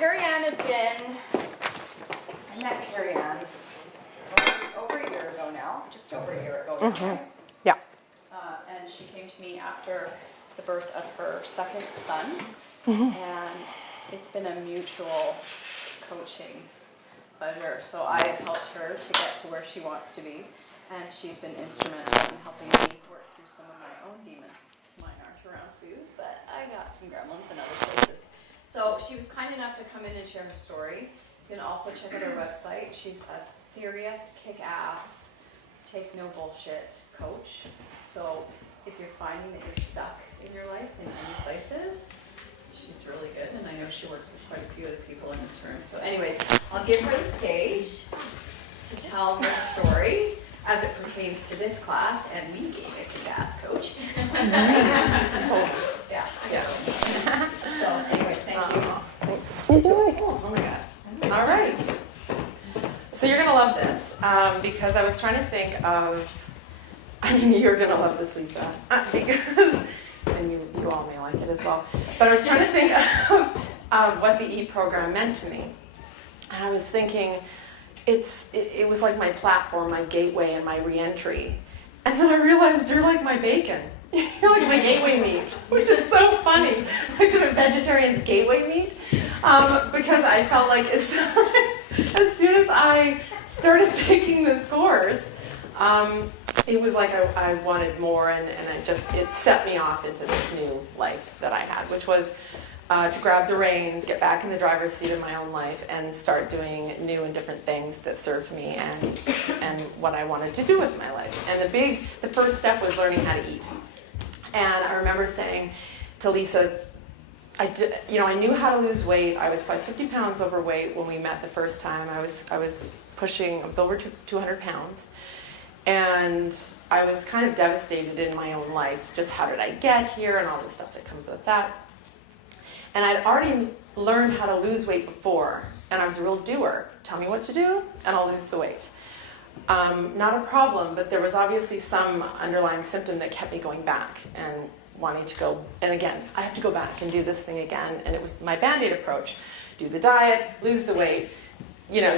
Keri Anne has been, I met Keri Anne over a year ago now, just over a year ago now. Mm-hmm. Yeah. And she came to me after the birth of her second son, and it's been a mutual coaching pleasure. So I've helped her to get to where she wants to be, and she's been instrumental in helping me work through some of my own demons. Mine aren't around food, but I got some gremlins in other places. So she was kind enough to come in and share her story. You can also check out her website. She's a serious, kick-ass, take no bullshit coach. So if you're finding that you're stuck in your life in many places, she's really good. And I know she works with quite a few other people in this room. So anyways, I'll give her the stage to tell her story as it pertains to this class and me being a kick-ass coach. Yeah. So anyways, thank you. You're doing Oh my God. all right. So you're gonna love this because I was trying to think of. I mean, you're gonna love this, Lisa, because and you all may like it as well. But I was trying to think of what the E program meant to me, and I was thinking it was like my platform, my gateway, and my reentry. And then I realized you're like my bacon. You're like my gateway meat, which is so funny. Like a vegetarian's gateway meat. Because I felt like as soon as I started taking this course, it was like I wanted more, and it set me off into this new life that I had, which was to grab the reins, get back in the driver's seat of my own life, and start doing new and different things that served me and what I wanted to do with my life. And the first step was learning how to eat. And I remember saying to Lisa, I knew how to lose weight. I was probably 50 pounds overweight when we met the first time. I was over 200 pounds. And I was kind of devastated in my own life. Just how did I get here and all the stuff that comes with that. And I'd already learned how to lose weight before. And I was a real doer. Tell me what to do and I'll lose the weight. Not a problem, but there was obviously some underlying symptom that kept me going back and wanting to go. And again, I have to go back and do this thing again. And it was my Band-Aid approach. Do the diet, lose the weight,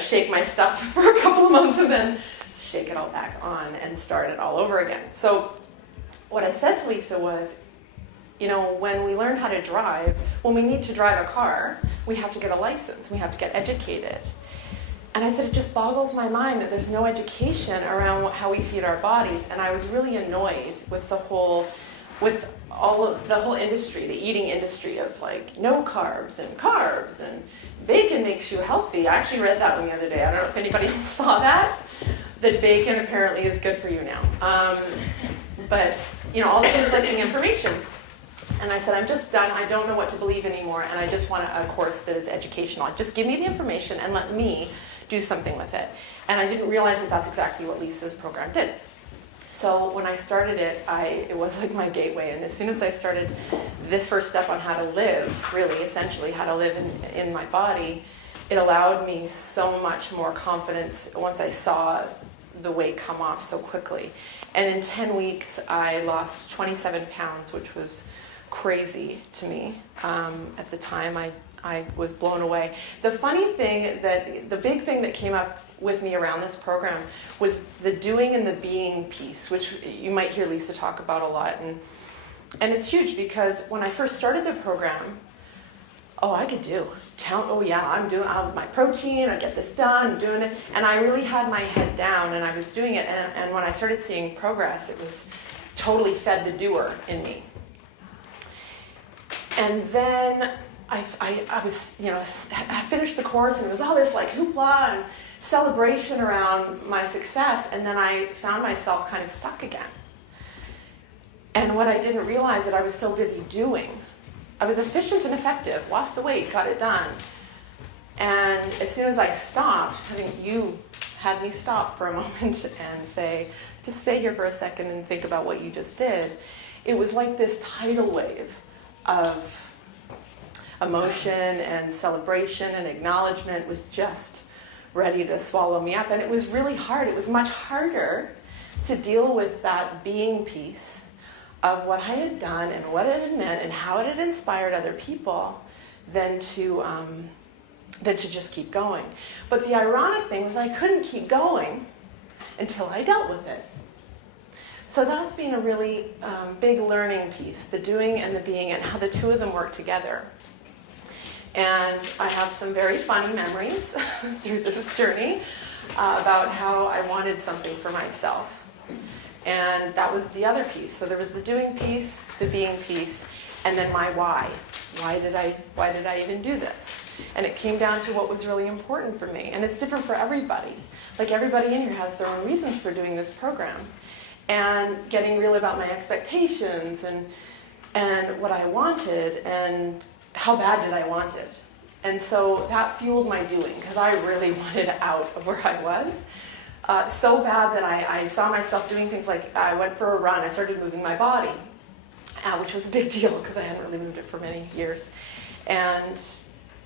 shake my stuff for a couple of months and then shake it all back on and start it all over again. So what I said to Lisa was, when we learn how to drive, when we need to drive a car, we have to get a license. We have to get educated. And I said, it just boggles my mind that there's no education around how we feed our bodies. And I was really annoyed with the whole industry, the eating industry of like no carbs and bacon makes you healthy. I actually read that one the other day. I don't know if anybody saw that bacon apparently is good for you now. But all the conflicting information. And I said, I'm just done. I don't know what to believe anymore. And I just want a course that is educational. Just give me the information and let me do something with it. And I didn't realize that that's exactly what Lisa's program did. So when I started it was like my gateway. And as soon as I started this first step on how to live, really essentially how to live in my body, it allowed me so much more confidence once I saw the weight come off so quickly. And in 10 weeks, I lost 27 pounds, which was crazy to me. At the time, I was blown away. The funny thing the big thing that came up with me around this program was the doing and the being piece, which you might hear Lisa talk about a lot. And it's huge because when I first started the program, I could do. I'm doing my protein, I get this done, I'm doing it. And I really had my head down and I was doing it. And when I started seeing progress, it was totally fed the doer in me. And then I was, I finished the course and it was all this like hoopla and celebration around my success. And then I found myself kind of stuck again. And what I didn't realize that I was so busy doing. I was efficient and effective, lost the weight, got it done. And as soon as I stopped, I think you had me stop for a moment and say, just stay here for a second and think about what you just did. It was like this tidal wave of emotion and celebration and acknowledgement was just ready to swallow me up. And it was really hard. It was much harder to deal with that being piece of what I had done and what it had meant and how it had inspired other people than to than to just keep going. But the ironic thing was I couldn't keep going until I dealt with it. So that's been a really big learning piece, the doing and the being, and how the two of them work together. And I have some very funny memories through this journey about how I wanted something for myself. And that was the other piece. So there was the doing piece, the being piece, and then my why. Why did I even do this? And it came down to what was really important for me. And it's different for everybody. Like everybody in here has their own reasons for doing this program. And getting real about my expectations and what I wanted and how bad did I want it. And so that fueled my doing because I really wanted out of where I was. So bad that I saw myself doing things like I went for a run, I started moving my body, which was a big deal because I hadn't really moved it for many years. And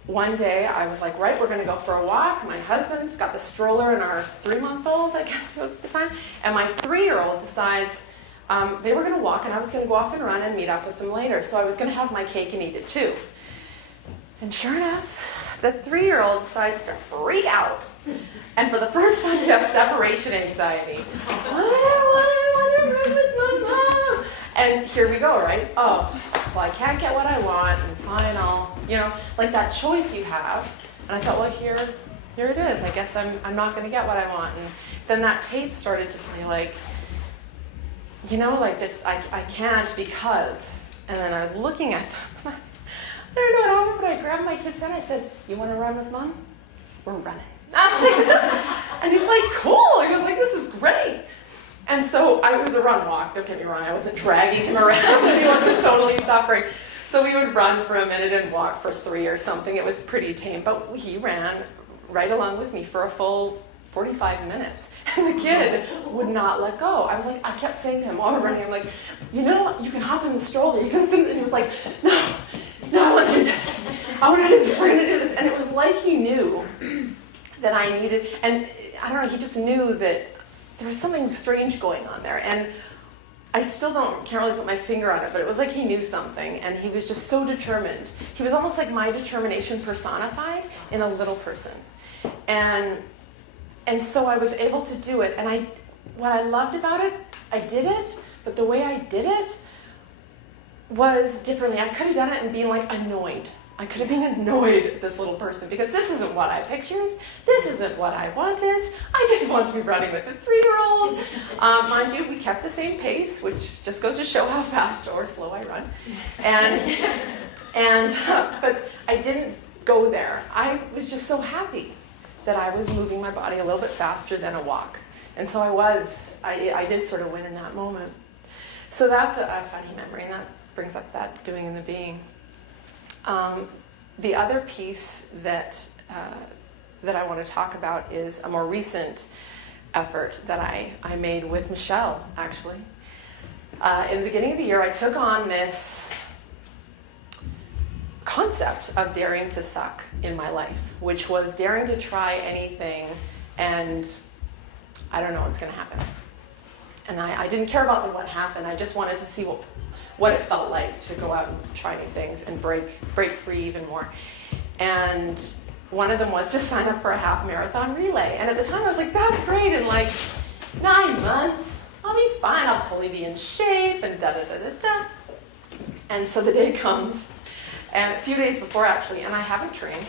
one day I was like, right, we're going to go for a walk. My husband's got the stroller and our 3-month-old, I guess it was at the time. And my 3-year-old decides they were going to walk and I was going to go off and run and meet up with them later. So I was going to have my cake and eat it too. And sure enough, the 3-year-old decides to freak out. And for the first time, you have separation anxiety. I want to run with Mama. And here we go, right? Oh, well, I can't get what I want, and fine, I'll, like that choice you have. And I thought, well, here it is. I guess I'm not going to get what I want. And then that tape started to play like just, I can't because. And then I was looking at them. I don't know what happened, but I grabbed my kids and I said, you want to run with Mom? We're running. And he's like, cool. He was like, this is great. And so it was a run walk. Don't get me wrong. I wasn't dragging him around and he wasn't totally suffering. So we would run for a minute and walk for 3 or something. It was pretty tame. But he ran right along with me for a full 45 minutes. And the kid would not let go. I was like, I kept saying to him while we're running, I'm like, you can hop in the stroller. You can sit. And he was like, no, I want to do this. I want to do this. We're going to do this. And it was like he knew that I needed, and I don't know, he just knew that there was something strange going on there. And I still can't really put my finger on it, but it was like he knew something, and he was just so determined. He was almost like my determination personified in a little person. And so I was able to do it, and what I loved about it, I did it, but the way I did it was differently. I could have done it and been like annoyed. I could have been annoyed at this little person because this isn't what I pictured. This isn't what I wanted. I didn't want to be running with a 3-year-old. Mind you, we kept the same pace, which just goes to show how fast or slow I run. But I didn't go there. I was just so happy that I was moving my body a little bit faster than a walk. And so I did sort of win in that moment. So that's a funny memory, and that brings up that doing and the being. The other piece that I want to talk about is a more recent effort that I made with Michelle, actually. In the beginning of the year, I took on this concept of daring to suck in my life, which was daring to try anything, and I don't know what's going to happen. And I didn't care about what happened. I just wanted to see what it felt like to go out and try new things and break free even more. And one of them was to sign up for a half marathon relay. And at the time I was like, that's great, in like 9 months, I'll be fine, I'll totally be in shape, and da-da-da-da-da. And so the day comes, and a few days before actually, and I haven't trained.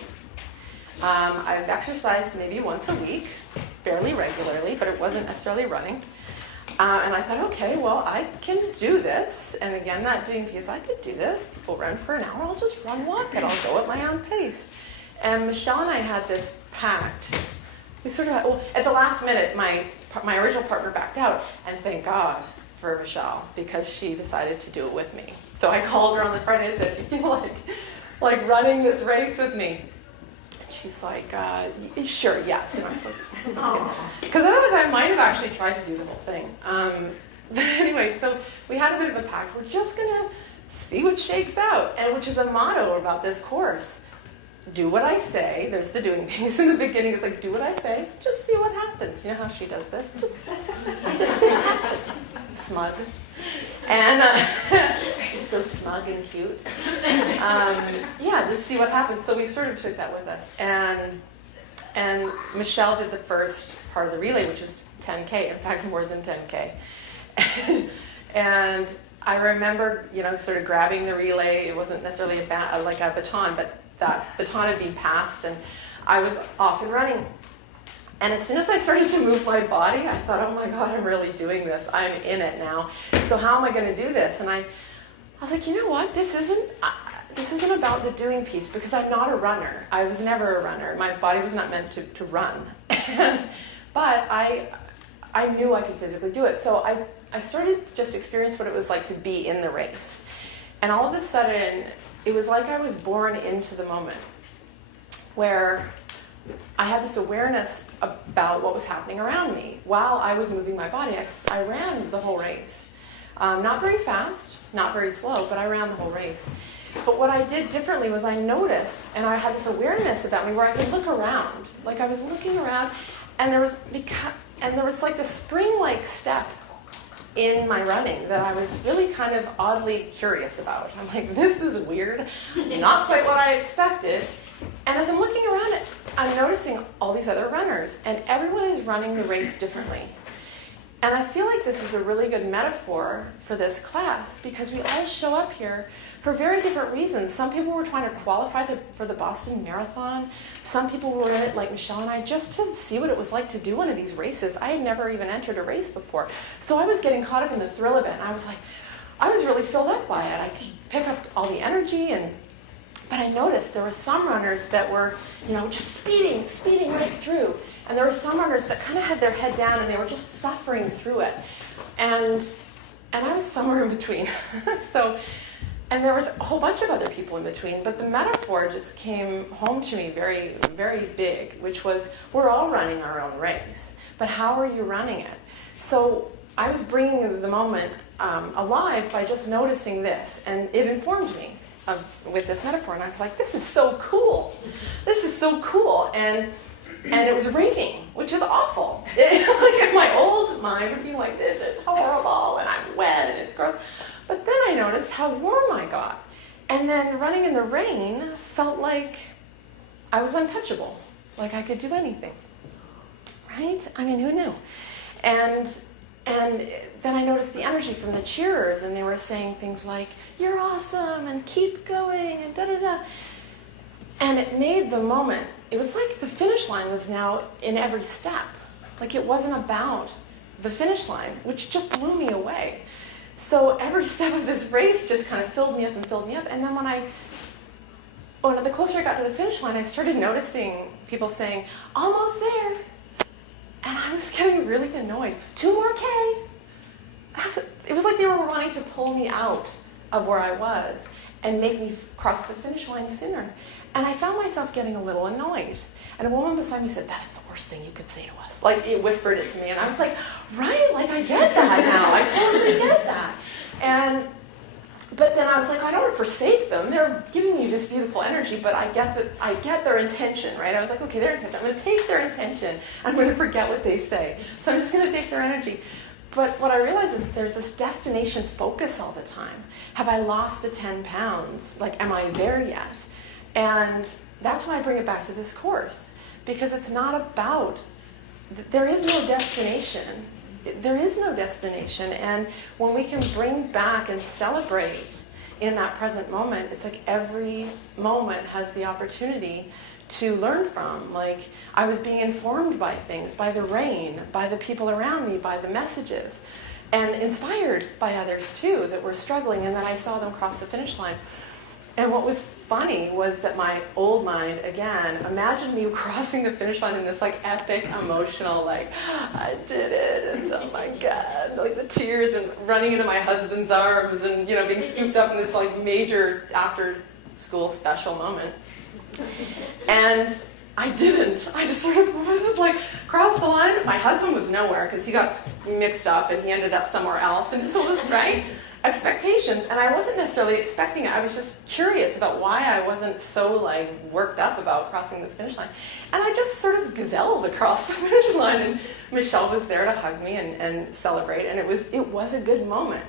I've exercised maybe once a week, fairly regularly, but it wasn't necessarily running. And I thought, okay, well, I can do this. And again, that doing piece, I could do this. People run for an hour, I'll just walk it. I'll go at my own pace. And Michelle and I had this pact. We sort of had, at the last minute, my original partner backed out. And thank God for Michelle, because she decided to do it with me. So I called her on the Friday and said, you feel like running this race with me? She's like, sure, yes. And I was like, because otherwise I might have actually tried to do the whole thing. But anyway, so we had a bit of a pact. We're just going to see what shakes out, and which is a motto about this course. Do what I say. There's the doing things in the beginning. It's like, do what I say. Just see what happens. You know how she does this? Just see what happens. Smug. And she's so smug. smug and cute. Yeah, just see what happens. So we sort of took that with us. And Michelle did the first part of the relay, which was 10K, in fact, more than 10K. And I remember, sort of grabbing the relay. It wasn't necessarily like a baton, but that baton had been passed, and I was off and running. And as soon as I started to move my body, I thought, oh my God, I'm really doing this. I'm in it now. So how am I going to do this? And I was like, you know what? This isn't about the doing piece, because I'm not a runner. I was never a runner. My body was not meant to run. But I knew I could physically do it. So I started to just experience what it was like to be in the race. And all of a sudden, it was like I was born into the moment where I had this awareness about what was happening around me. While I was moving my body, I ran the whole race. Not very fast, not very slow, but I ran the whole race. But what I did differently was I noticed, and I had this awareness about me where I could look around. Like I was looking around, and there was like this spring-like step in my running that I was really kind of oddly curious about. I'm like, this is weird, not quite what I expected. And as I'm looking around it, I'm noticing all these other runners, and everyone is running the race differently. And I feel like this is a really good metaphor for this class, because we all show up here for very different reasons. Some people were trying to qualify for the Boston Marathon. Some people were in it, like Michelle and I, just to see what it was like to do one of these races. I had never even entered a race before. So I was getting caught up in the thrill of it, and I was really filled up by it. I could pick up all the energy, but I noticed there were some runners that were, just speeding right through. And there were some runners that kind of had their head down, and they were just suffering through it. And I was somewhere in between. And there was a whole bunch of other people in between, but the metaphor just came home to me very, very big, which was, we're all running our own race, but how are you running it? So I was bringing the moment alive by just noticing this, and it informed me with this metaphor, and I was like, this is so cool. This is so cool. And it was raining, which is awful. Like my old mind would be like, this is horrible, and I'm wet, and it's gross. But then I noticed how warm I got. And then running in the rain felt like I was untouchable, like I could do anything, right? I mean, who knew? And then I noticed the energy from the cheerers, and they were saying things like, you're awesome, and keep going, and da-da-da. And it made the moment, it was like the finish line was now in every step. Like it wasn't about the finish line, which just blew me away. So every step of this race just kind of filled me up and filled me up. And then when the closer I got to the finish line, I started noticing people saying, almost there. And I was getting really annoyed. 2 more K. It was like they were wanting to pull me out of where I was and make me cross the finish line sooner. And I found myself getting a little annoyed. And a woman beside me said, that is the worst thing you could say to us. Like, it whispered it to me. And I was like, right, like I get that now. I totally get that. But then I was like, I don't want to forsake them. They're giving me this beautiful energy, but I get their intention, right? I was like, okay, their intention. I'm going to take their intention. I'm going to forget what they say. So I'm just going to take their energy. But what I realized is there's this destination focus all the time. Have I lost the 10 pounds? Like, am I there yet? And that's why I bring it back to this course, because it's not about, there is no destination. There is no destination. And when we can bring back and celebrate in that present moment, it's like every moment has the opportunity to learn from. Like, I was being informed by things, by the rain, by the people around me, by the messages, and inspired by others too that were struggling, and then I saw them cross the finish line. And what was funny was that my old mind, again, imagined me crossing the finish line in this like epic emotional, like, I did it, and oh my God, like the tears, and running into my husband's arms, and being scooped up in this like major after school special moment. And I didn't. I just sort of was just like crossed the line. My husband was nowhere because he got mixed up and he ended up somewhere else, and so it was right. Expectations, and I wasn't necessarily expecting it. I was just curious about why I wasn't so like worked up about crossing this finish line. And I just sort of gazelled across the finish line, and Michelle was there to hug me and celebrate, and it was a good moment.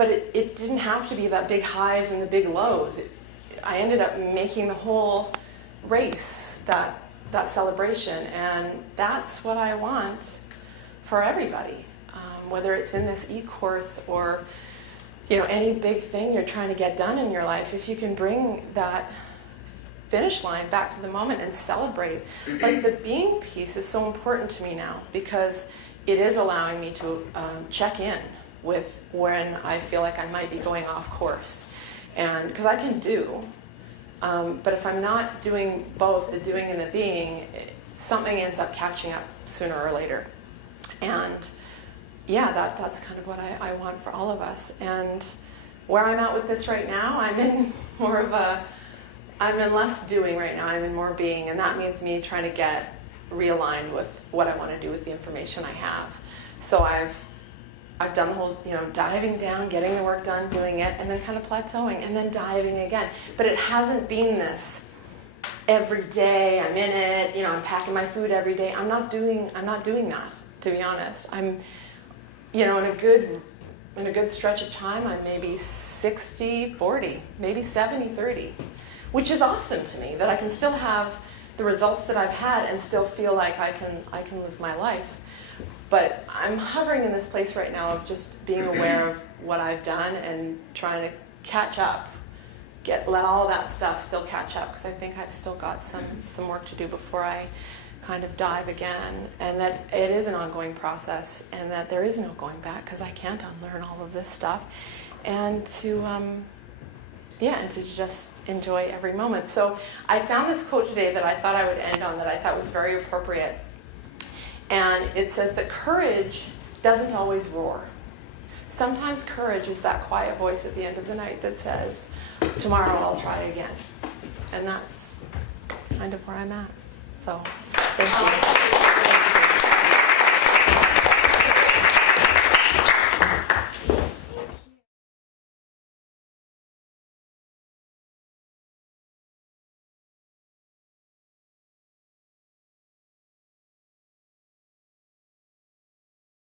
but it didn't have to be that big highs and the big lows. I ended up making the whole race that celebration, and that's what I want for everybody, whether it's in this e-course or any big thing you're trying to get done in your life. If you can bring that finish line back to the moment and celebrate, like the being piece is so important to me now, because it is allowing me to check in with when I feel like I might be going off course, and because I can do. But if I'm not doing both, the doing and the being, something ends up catching up sooner or later. And yeah, that's kind of what I want for all of us. And where I'm at with this right now, I'm in less doing right now, I'm in more being. And that means me trying to get realigned with what I want to do with the information I have. So I've done the whole, diving down, getting the work done, doing it, and then kind of plateauing, and then diving again. But it hasn't been this every day. I'm in it. I'm packing my food every day. I'm not doing that, to be honest. I'm, in a good stretch of time, I'm maybe 60-40, maybe 70-30, which is awesome to me, that I can still have the results that I've had and still feel like I can live my life. But I'm hovering in this place right now of just being aware of what I've done and trying to catch up, let all that stuff still catch up, because I think I've still got some work to do before I kind of dive again, and that it is an ongoing process, and that there is no going back, because I can't unlearn all of this stuff, and to just enjoy every moment. So I found this quote today that I thought I would end on, that I thought was very appropriate. And it says that courage doesn't always roar. Sometimes courage is that quiet voice at the end of the night that says, tomorrow I'll try again. And that's kind of where I'm at. So, thank you.